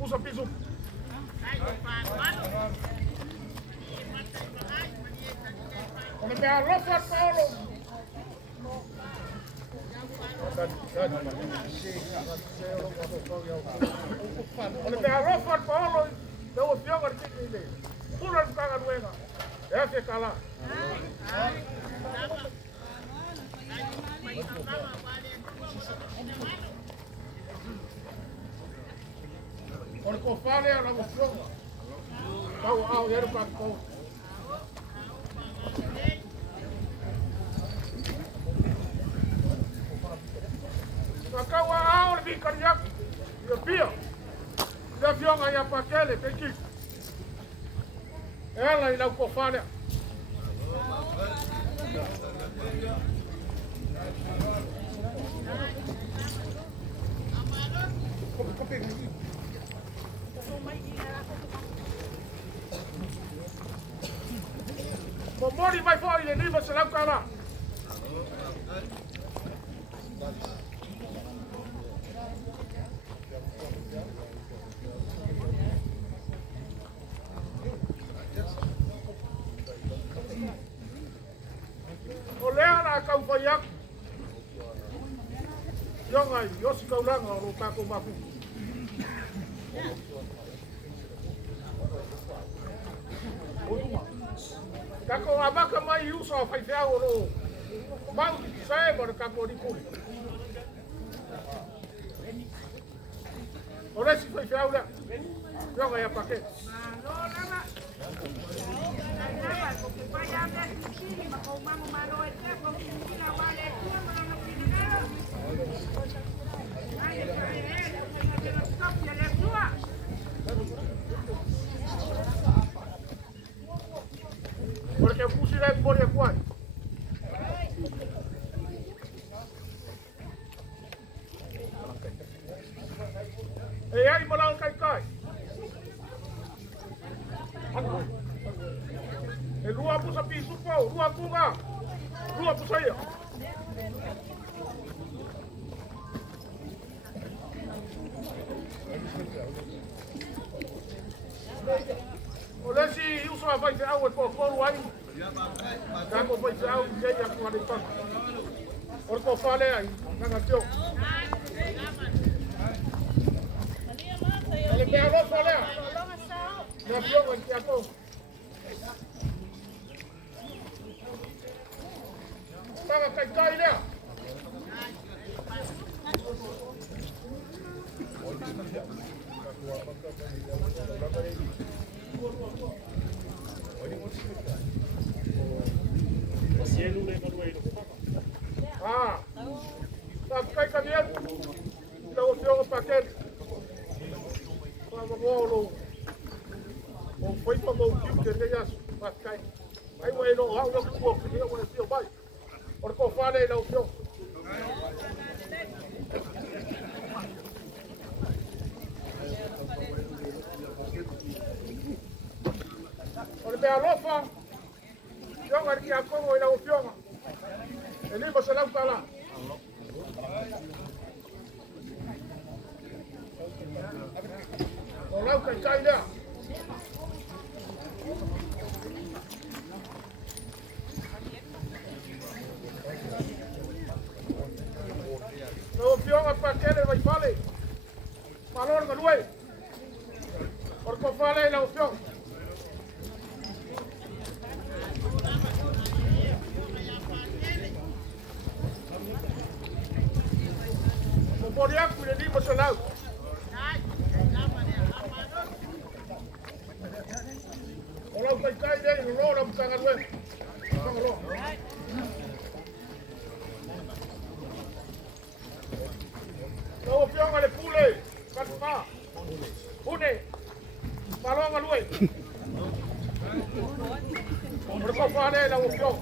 pusa piso. Ona me alofa Paulo. Ona me alofa Paulo. Deu fioga de pula de caga nueva. Essa é cala. Ona ko fale ana mo fioga. Kau au yeru ka ko. Kau au le bikariak. Yo pio. Ya fioga ya pakele peki. Ela ina ko fale. Mori mai foi le niva se lau kala. O lea na kau fai aku. Yongai, yosi kauranga o kako mafu. Kako abaka mai usa fai fea oro. Mau sae mora kako ni kuri. O lesi fai fea ora. Yongai apake. Porque eu pus direto por aqui. E aí, malang kai. E lua pusa pisu pau, lua kunga. Lua pusa ia. O lesi uso a vai au e por ai. Kako vai au e ia ku ali pa. Orko fale ai, nanga tio. Ele pegou fale. Na pio que a pouco. Tava kai né? Ah, tá kai caminhando. Então o senhor paquete. Vamos bolo. O foi para o tio que ele já vai cair. Aí o ele não eu vou pedir o seu pai. Porque eu falei não senhor. Olha a lofa. Joga aqui a como ele o fioma. Ele vai se lá para lá. Olha o que cai lá. O fioma para aquele vai falar. Valor que não é. Porque eu falei lá o fioma. O boriaco ele vai se lá. Olha o que cai dele, não lembro que agora é. O fioma le pule, calma. Pune. Balong alue. Berkofane la o fioma.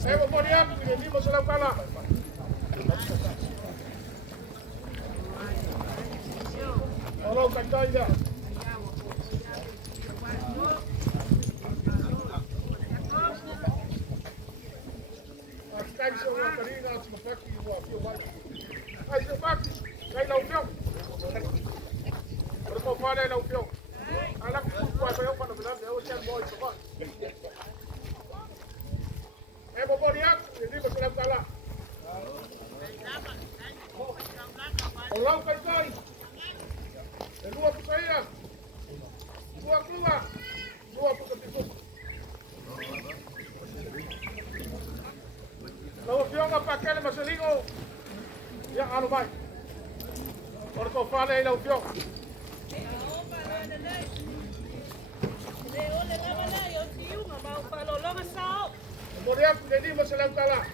Saya boriak ini masalah kala. Kalau kata dia. Sekarang una carina, si me paki, o a fio mai. Ai, se paki, kai lau fio. Ora ko fare lau fio. Ala ku ku ai eu para belar, eu já vou isso vai. É bom dia, ele vai ser lá. Olá, pai pai. É lua para sair. Lua para lua para tipu. Kalau fiona pakai le masalingo. Ya anu mai. Ora ko fale lau fio. Kemudian jadi masalah kalah.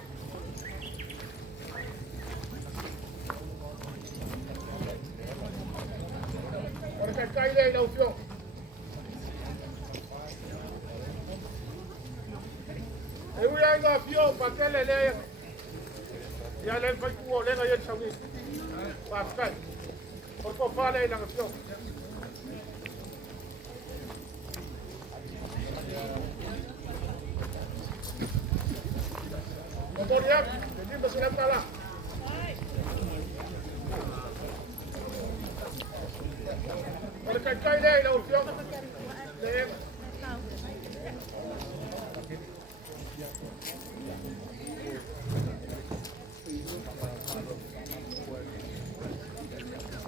Orang kaya dia lau fio. Eu ia ainda fio pakai le. Ya le fai ku le ngai sawi. Pakai. Ora ko fale lau fio. Kemudian jadi masalah kalah. Orang kaya dia lau fio. Le.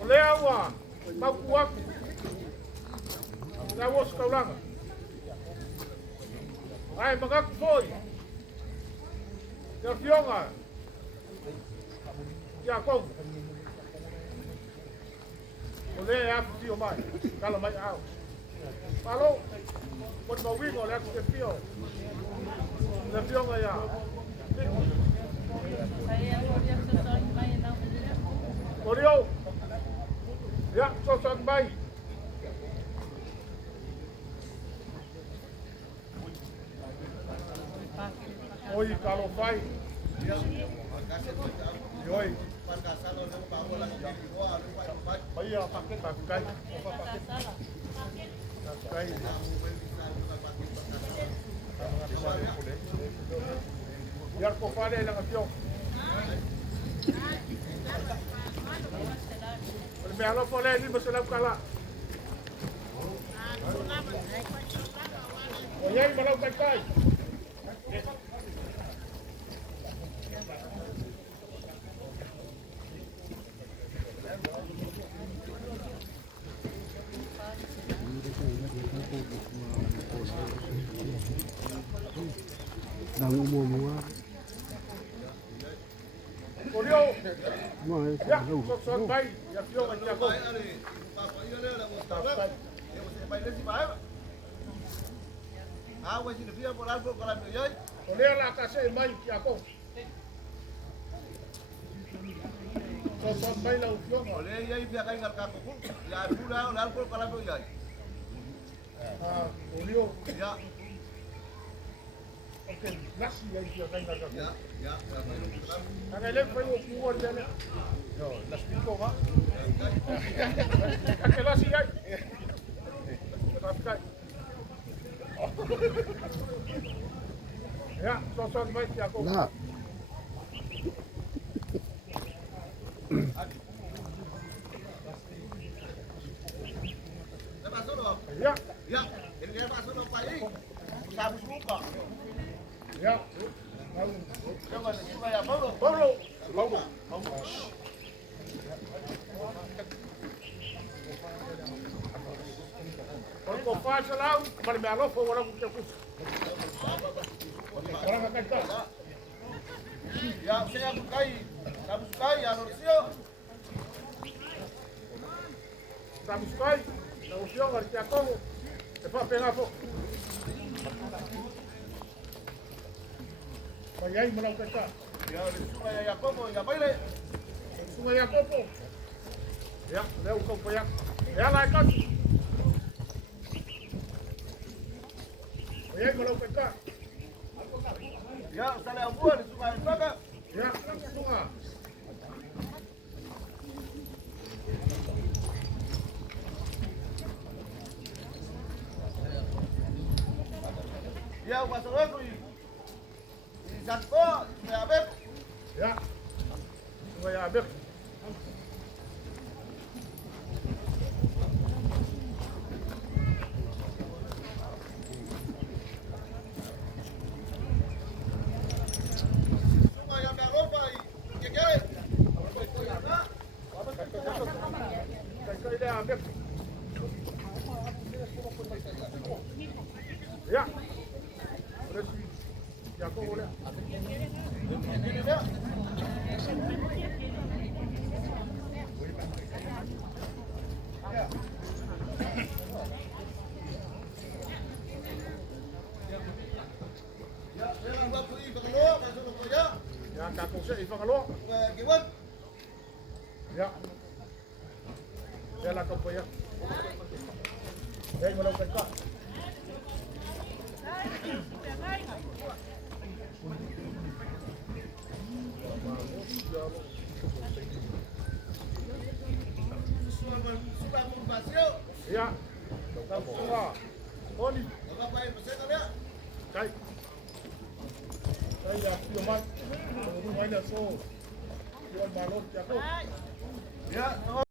Lewa, baku aku. Lewa sekolah. Ai mengaku foi. Ya fionga. Ya kau. Boleh aku fio mai. Kalau mai au. Kalau pun mau wing oleh aku fio. Le fionga ya. Korio. Ya, sosok baik. Oi, kalau baik. Oi. Iya, pakai. Pakai. Biar kau fare lang atyo. Me alo pole ni masalah kala. Oye, malau kai. Đang mua Korio. Ya, Mau sosok baik. Ya fio kan ya kau. Oleh lah kasih mai ki aku. Sosok baik lah fio. Korio. Ya. Oke, nasi yang dia kan nak. Ya. Ang elek fue un cubo de él. No, las pico va. ¿Qué va así ahí? Ya, sosok baik ya aku. Lah. Ya, Ya, ini masuk lupa ini. Sabus lupa. ya. Jangan lupa ya, Paulo. Pablo. Kalau kau faz lá, para me alô, foi orang punya kus. Orang akan tahu. Ya, saya bukai. Sabus bukai, ya, Lucio. Estamos kai, na usiong ari kia kongo. E fa penga fo. Mayai malau kata. Ya, Lucio ya Yakobo, ya baile. Sungai Yakobo. Ya, leu kau payak. Ya lai kan. Mayai malau kata. Ya, sale abuah di sungai Baga. Ya, sungai. Ya, pasal aku ini. Ini satu, ya beb. ambil. Semua yang dah lupa, kekeh. Kau ini ambil. Ya. Udah sih. Ya kau boleh. Ya, saya buat beli pengeluar, saya suruh kerja. Ya kakak saya Ivan kalau. Kiwan. Ya. Dia lah kau ya. Dia ngolong kau. Sudah membasio. Ya. Kau semua. Oh ni. Apa yang pesan kalian? Kai. Saya dah cuma rumahnya so. Tuan balon jago. Ya.